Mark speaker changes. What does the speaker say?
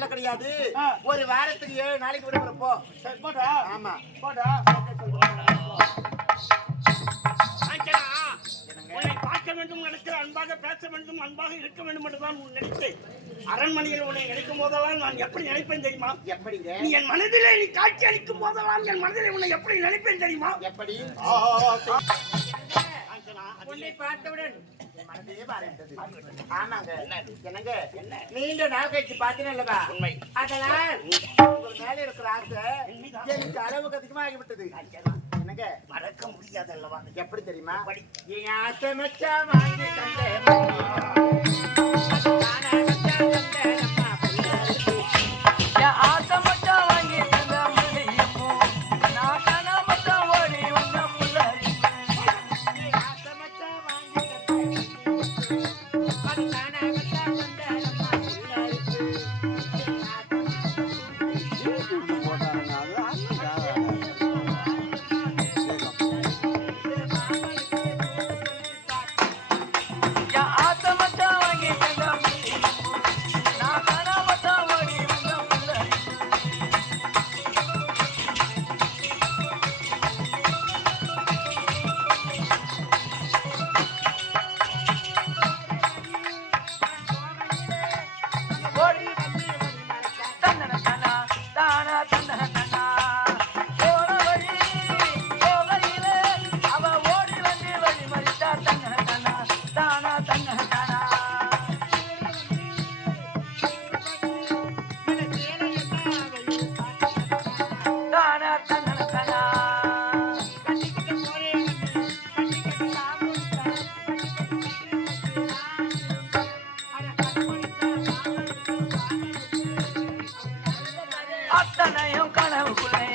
Speaker 1: வேலை கிடையாது. ஒரு வாரத்துக்கு ஏழு நாளைக்கு விடுமுறை போ.
Speaker 2: போட்டா
Speaker 1: ஆமா.
Speaker 2: போட்டா
Speaker 3: பார்க்க வேண்டும் நினைக்கிற அன்பாக பேச வேண்டும் அன்பாக இருக்க வேண்டும் என்றுதான் உன் நினைத்தேன் அரண்மனையில் உன்னை நினைக்கும் போதெல்லாம் நான் எப்படி நினைப்பேன் தெரியுமா?
Speaker 1: எப்படிங்க?
Speaker 3: நீ என் மனதிலே நீ காட்சி அளிக்கும் போதெல்லாம் என் மனதிலே உன்னை எப்படி நினைப்பேன் தெரியுமா?
Speaker 1: எப்படி? உன்னை பார்த்தவுடன். ஆமாங்க என்னங்க நீண்ட நாள் கழிச்சு பார்த்தீங்க அல்லவா
Speaker 3: உண்மை.
Speaker 1: அதனால் உங்கள் மேல இருக்கிற ஆசை எனக்கு அளவுக்கு அதிகமாகிவிட்டது என்னங்க
Speaker 3: மறக்க முடியாது அல்லவா
Speaker 1: எப்படி தெரியுமா
Speaker 3: எப்படி?
Speaker 1: என் ஆசை மச்சா வாங்கி தந்தேன்
Speaker 4: அத்தனையும் கனவுக்குள்ளே.